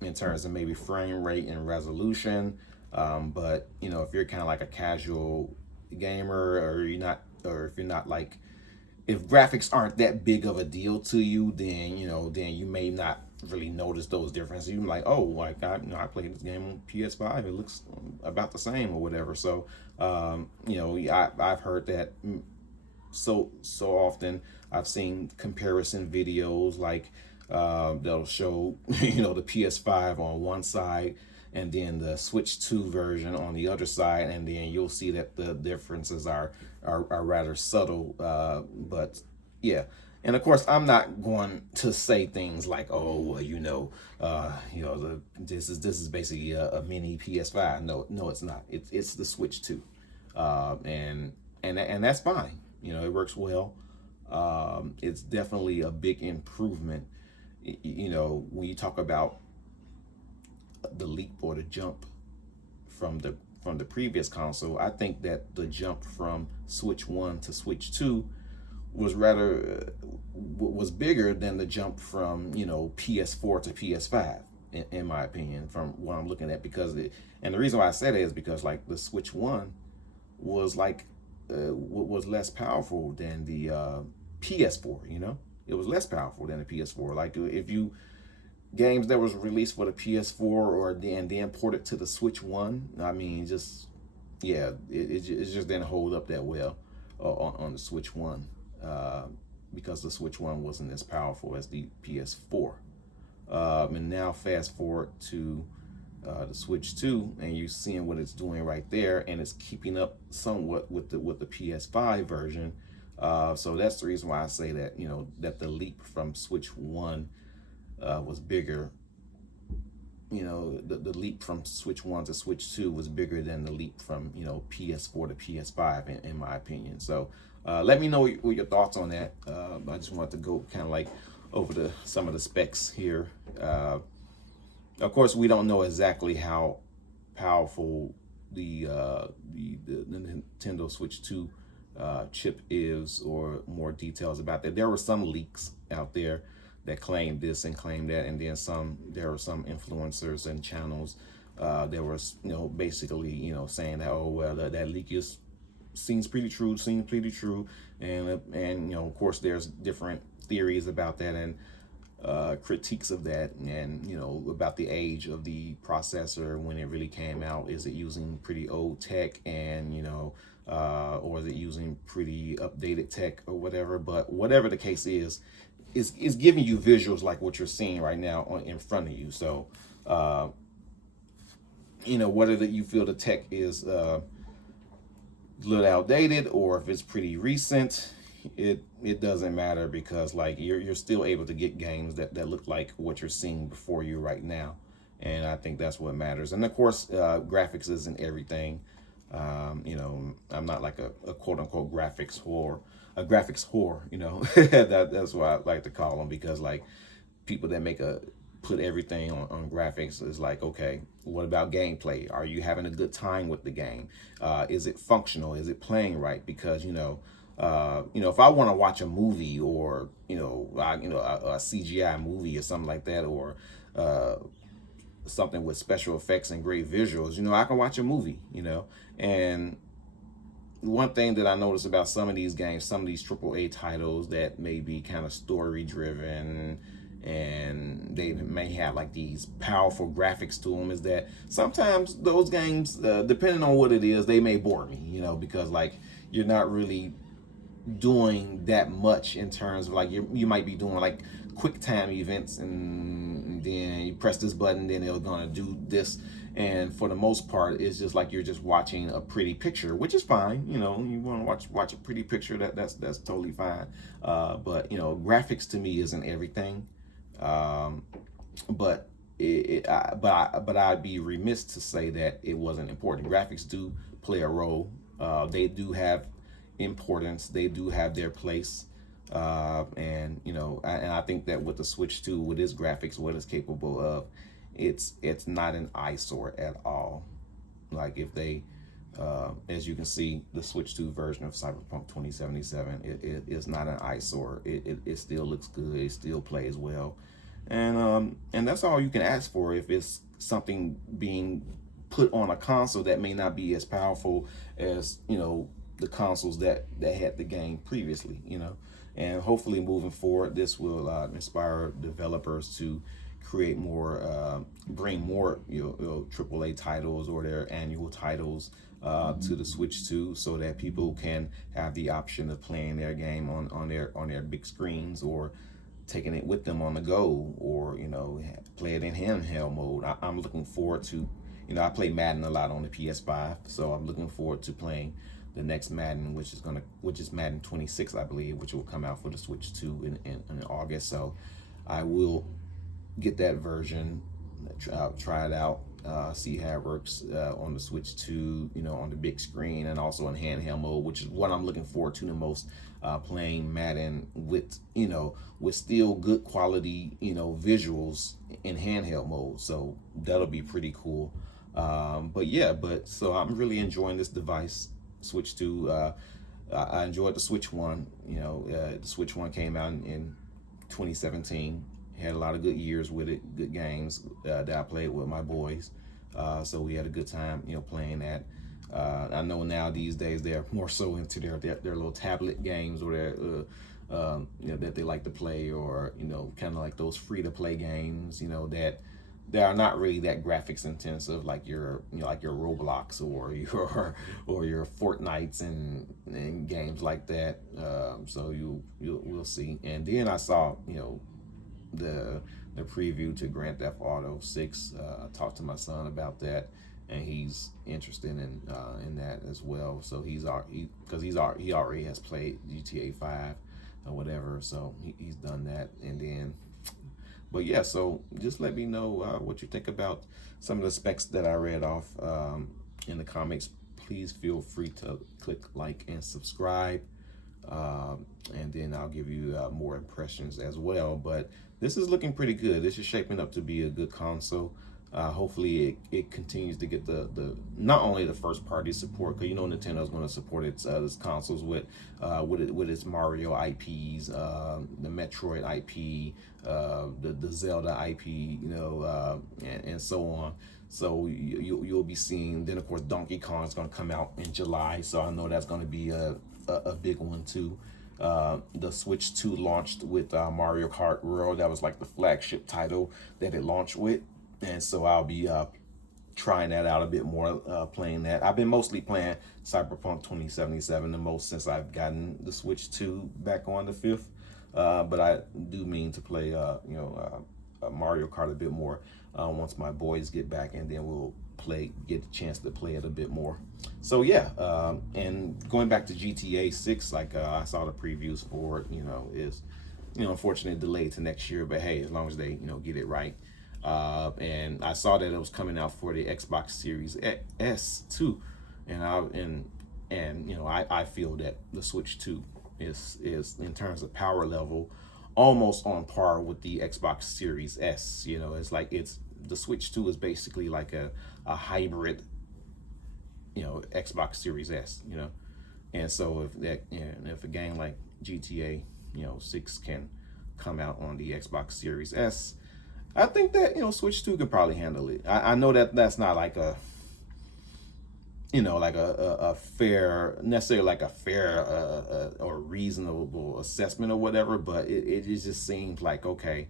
in terms of maybe frame rate and resolution. But if you're kind of like a casual gamer, or if you're not like, if graphics aren't that big of a deal to you, then you may not really notice those differences. You're like, oh, like I played this game on PS5, it looks about the same or whatever. So I've heard that so often. I've seen comparison videos, like they'll show the PS5 on one side and then the Switch 2 version on the other side, and then you'll see that the differences are rather subtle. But yeah, and of course, I'm not going to say things like, "Oh, well, this is basically a mini PS5." No, it's not. It's the Switch 2, and that's fine. It works well. It's definitely a big improvement. When you talk about the leap or the jump from the previous console, I think that the jump from Switch 1 to Switch 2 was rather was bigger than the jump from, you know, PS4 to PS5, in my opinion, from what I'm looking at. Because and the reason why I said it is because like the Switch One was like was less powerful than the PS4. You know, it was less powerful than the PS4. Like if you games that was released for the PS4 or then ported to the Switch One, I mean, just yeah, it just didn't hold up that well on the Switch One, because the Switch One wasn't as powerful as the PS4. And now fast forward to the Switch 2, and you're seeing what it's doing right there, and it's keeping up somewhat with the PS5 version. So that's the reason why I say that, you know, that the leap from Switch 1 was bigger. You know, the leap from Switch 1 to Switch 2 was bigger than the leap from, you know, PS4 to PS5, in my opinion. So let me know what your thoughts on that. I just wanted to go kind of like over some of the specs here. Of course, we don't know exactly how powerful the Nintendo Switch 2 chip is, or more details about that. There were some leaks out there that claimed this and claimed that, and then there were some influencers and channels that were, you know, basically, you know, saying that, oh well, that leak seems pretty true, and you know, of course, there's different theories about that and critiques of that, and you know, about the age of the processor when it really came out. Is it using pretty old tech, and you know, or is it using pretty updated tech or whatever? But whatever the case is giving you visuals like what you're seeing right now in front of you. So you know, whether that you feel the tech is a little outdated or if it's pretty recent, it doesn't matter, because like you're still able to get games that look like what you're seeing before you right now. And I think that's what matters. And of course, graphics isn't everything. You know, I'm not like a quote unquote graphics whore, you know. That's what I like to call them, because like people that put everything on graphics is like, okay, what about gameplay? Are you having a good time with the game? Is it functional? Is it playing right? Because you know, if I want to watch a movie, or you know, a CGI movie or something like that, or something with special effects and great visuals, you know, I can watch a movie, you know. And one thing that I noticed about some of these games, some of these AAA titles that may be kind of story driven, and they may have like these powerful graphics to them, is that sometimes those games, depending on what it is, they may bore me, you know, because like you're not really doing that much in terms of like you might be doing like quick time events, and then you press this button, then they're gonna do this, and for the most part it's just like you're just watching a pretty picture, which is fine. You know, you want to watch a pretty picture, that's totally fine. But you know, graphics to me isn't everything. But I'd be remiss to say that it wasn't important. Graphics do play a role. They do have importance. They do have their place. And you know, and I think that with the Switch 2, with its graphics, what it's capable of, it's not an eyesore at all. Like if they, as you can see, the Switch 2 version of Cyberpunk 2077, it is not an eyesore. It still looks good. It still plays well, and that's all you can ask for if it's something being put on a console that may not be as powerful as, you know, the consoles that had the game previously, you know. And hopefully moving forward, this will inspire developers to create more, bring more, you know, AAA titles or their annual titles to the Switch 2, so that people can have the option of playing their game on their big screens, or taking it with them on the go, or you know, play it in handheld mode. I'm looking forward to, you know, I play Madden a lot on the PS5, so I'm looking forward to playing the next Madden, which is Madden 26, I believe, which will come out for the Switch 2 in August. So I will get that version, try it out, see how it works on the Switch 2, you know, on the big screen, and also in handheld mode, which is what I'm looking forward to the most. Playing Madden with, you know, with still good quality, you know, visuals in handheld mode. So that'll be pretty cool. But yeah, so I'm really enjoying this device, Switch 2. I enjoyed the Switch one. The Switch one came out in 2017. Had a lot of good years with it, good games that I played with my boys. So we had a good time, playing that. I know now these days they're more so into their little tablet games or their that they like to play, or kind of like those free to play games, that are not really that graphics intensive, like your Roblox or your Fortnites and games like that. So we'll see. And then I saw the preview to Grand Theft Auto 6. I talked to my son about that, and he's interested in that as well. So he already has played GTA 5 or whatever, so he's done that. And then, but yeah, so just let me know what you think about some of the specs that I read off in the comics. Please feel free to click like and subscribe, and then I'll give you more impressions as well. But this is looking pretty good. This is shaping up to be a good console. Hopefully it continues to get the not only the first party support, because Nintendo's going to support its consoles with its Mario IPs, the Metroid IP, the Zelda IP, and so on. So you'll be seeing. Then of course Donkey Kong is going to come out in July, so I know that's going to be a big one too. The Switch 2 launched with Mario Kart World. That was like the flagship title that it launched with. And so I'll be trying that out a bit more, playing that. I've been mostly playing Cyberpunk 2077 the most since I've gotten the Switch 2 back on the 5th. But I do mean to play, Mario Kart a bit more once my boys get back, and then we'll get a chance to play it a bit more. So yeah, and going back to GTA 6, like I saw the previews for it, is unfortunately delayed to next year, but hey, as long as they get it right. And I saw that it was coming out for the Xbox Series S too, and I feel that the Switch 2 is in terms of power level almost on par with the Xbox Series S. It's the Switch 2 is basically like a hybrid, Xbox Series S. And so if a game like GTA 6 can come out on the Xbox Series S, I think that Switch 2 could probably handle it. I know that that's not like a like a fair, necessarily like a fair or reasonable assessment or whatever, but it just seems like, okay,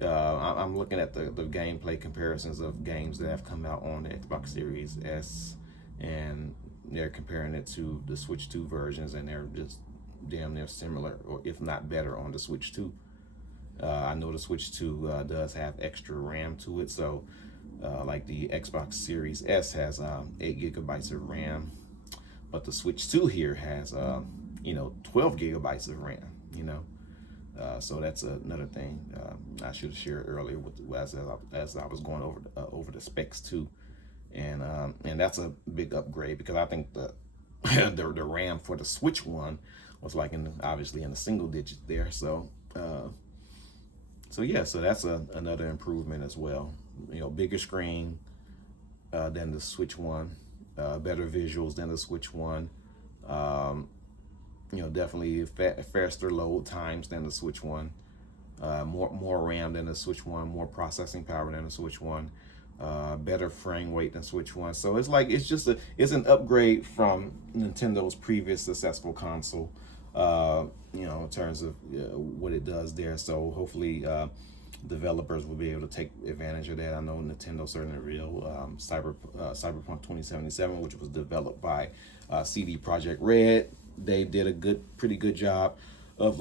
I'm looking at the gameplay comparisons of games that have come out on the Xbox Series S, and they're comparing it to the Switch 2 versions, and they're just damn near similar, or if not better, on the Switch 2. I know the Switch 2 does have extra RAM to it, so like the Xbox Series S has 8 gigabytes of RAM, but the Switch 2 here has 12 gigabytes of RAM. So that's another thing I should have shared earlier as I was going over the specs too, and that's a big upgrade, because I think the the RAM for the Switch one was like obviously in the single digits there. So yeah, so that's another improvement as well. Bigger screen than the Switch one, better visuals than the Switch one. Definitely faster load times than the Switch one. More RAM than the Switch one, more processing power than the Switch one. Better frame rate than Switch one. So it's like it's an upgrade from Nintendo's previous successful console. In terms of what it does there. So hopefully developers will be able to take advantage of that. I know Nintendo certainly will. Cyberpunk 2077, which was developed by CD Projekt Red, they did a pretty good job of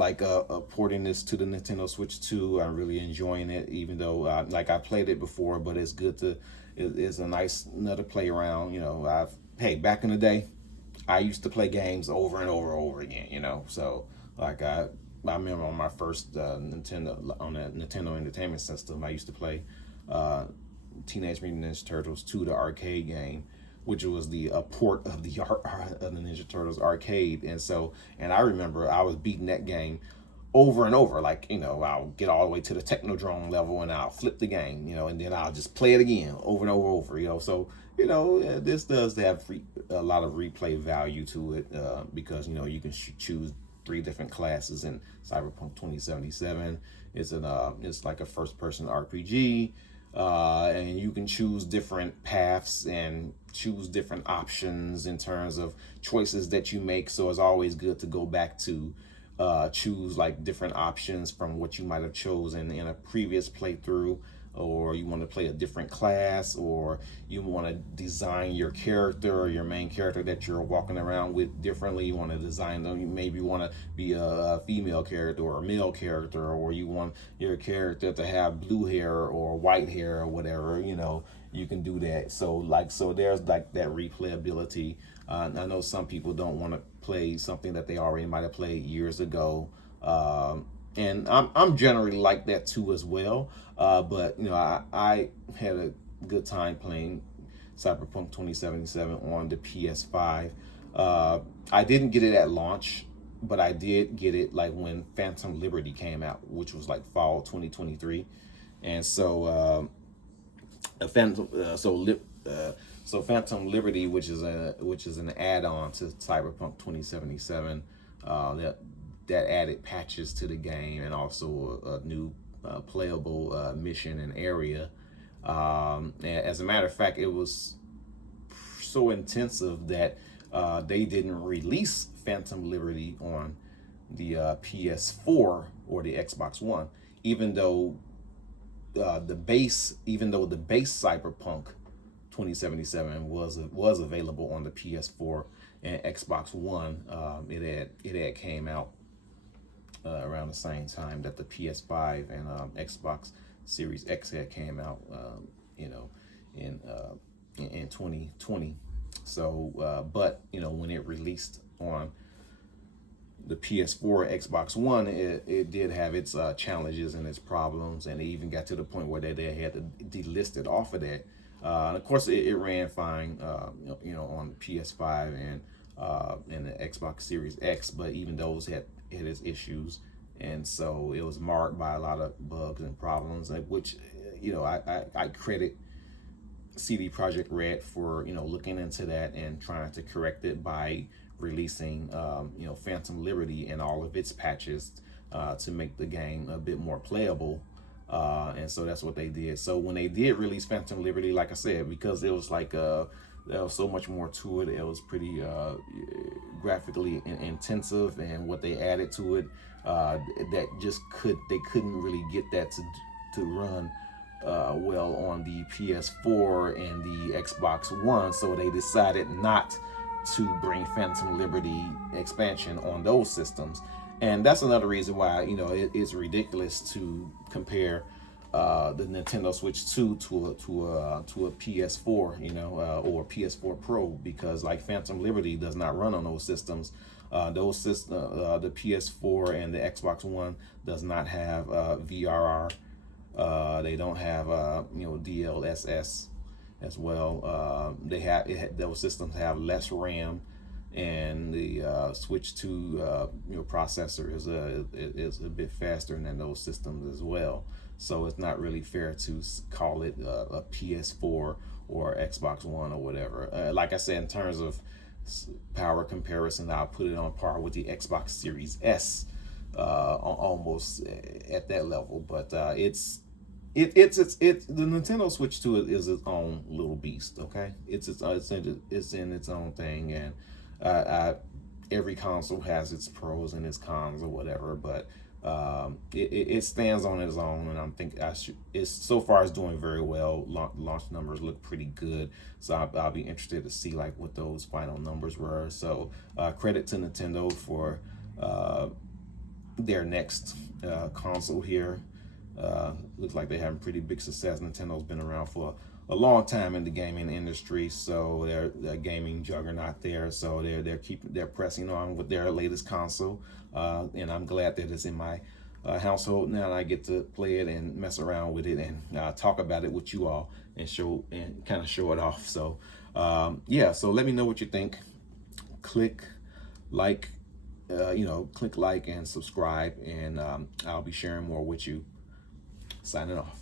porting this to the Nintendo Switch 2. I'm really enjoying it, even though I played it before, but it's good it's a nice another play around. Back in the day, I used to play games over and over again, so I remember on my first Nintendo Entertainment System, I used to play Teenage Mutant Ninja Turtles 2, the arcade game, which was the port of the Ninja Turtles arcade. And I remember I was beating that game over and over. Like, I'll get all the way to the Technodrome level and I'll flip the game, and then I'll just play it again over and over. So, this does have a lot of replay value to it, because, you can choose 3 different classes in Cyberpunk 2077. It's like a first-person RPG, and you can choose different paths and choose different options in terms of choices that you make. So it's always good to go back to choose like different options from what you might have chosen in a previous playthrough, or you want to play a different class, or you want to design your character or your main character that you're walking around with differently. You want to design them. You maybe want to be a female character or a male character, or you want your character to have blue hair or white hair or whatever. You can do that. So there's like that replayability. I know some people don't want to play something that they already might have played years ago. And I'm generally like that too as well. But I had a good time playing Cyberpunk 2077 on the PS5. I didn't get it at launch, but I did get it like when Phantom Liberty came out, which was like fall 2023. And so Phantom Liberty, which is an add-on to Cyberpunk 2077, that added patches to the game and also a new playable mission and area. As a matter of fact, it was so intensive that they didn't release Phantom Liberty on the PS4 or the Xbox One, even though the base Cyberpunk 2077 was available on the PS4 and Xbox One. It had came out around the same time that the PS5 and Xbox Series X had came out, in 2020. So, but when it released on the PS4, Xbox One, it did have its challenges and its problems, and it even got to the point where they had to delist it off of that. And of course, it ran fine, on the PS5 and the Xbox Series X, but even those had its issues, and so it was marked by a lot of bugs and problems, which I credit CD Projekt Red for looking into that and trying to correct it by releasing Phantom Liberty and all of its patches to make the game a bit more playable. And so that's what they did. So when they did release Phantom Liberty, like I said, because it was like there was so much more to it, it was pretty graphically intensive, and what they added to it, that they couldn't really get that to run well on the PS4 and the Xbox One, so they decided not to bring Phantom Liberty expansion on those systems. And that's another reason why it's ridiculous to compare the Nintendo Switch 2 to a PS4, or PS4 Pro, because like Phantom Liberty does not run on those systems. The PS4 and the Xbox One does not have VRR. They don't have DLSS as well. Those systems have less RAM, and the Switch 2 processor is a bit faster than those systems as well. So it's not really fair to call it a PS4 or Xbox One or whatever. Like I said, in terms of power comparison, I'll put it on par with the Xbox Series S, almost at that level. But it's the Nintendo Switch 2 is its own little beast. Okay, it's in its own thing, and every console has its pros and its cons or whatever, but it stands on its own, and I'm thinking it's so far it's doing very well. Launch numbers look pretty good, so I'll be interested to see like what those final numbers were. So credit to Nintendo for their next console here. Looks like they're having pretty big success. Nintendo's been around for a long time in the gaming industry, so they're a gaming juggernaut there. So they're pressing on with their latest console, and I'm glad that it's in my household now, and I get to play it and mess around with it and talk about it with you all and kind of show it off. So so let me know what you think. Click like, click like and subscribe, and I'll be sharing more with you. Signing off.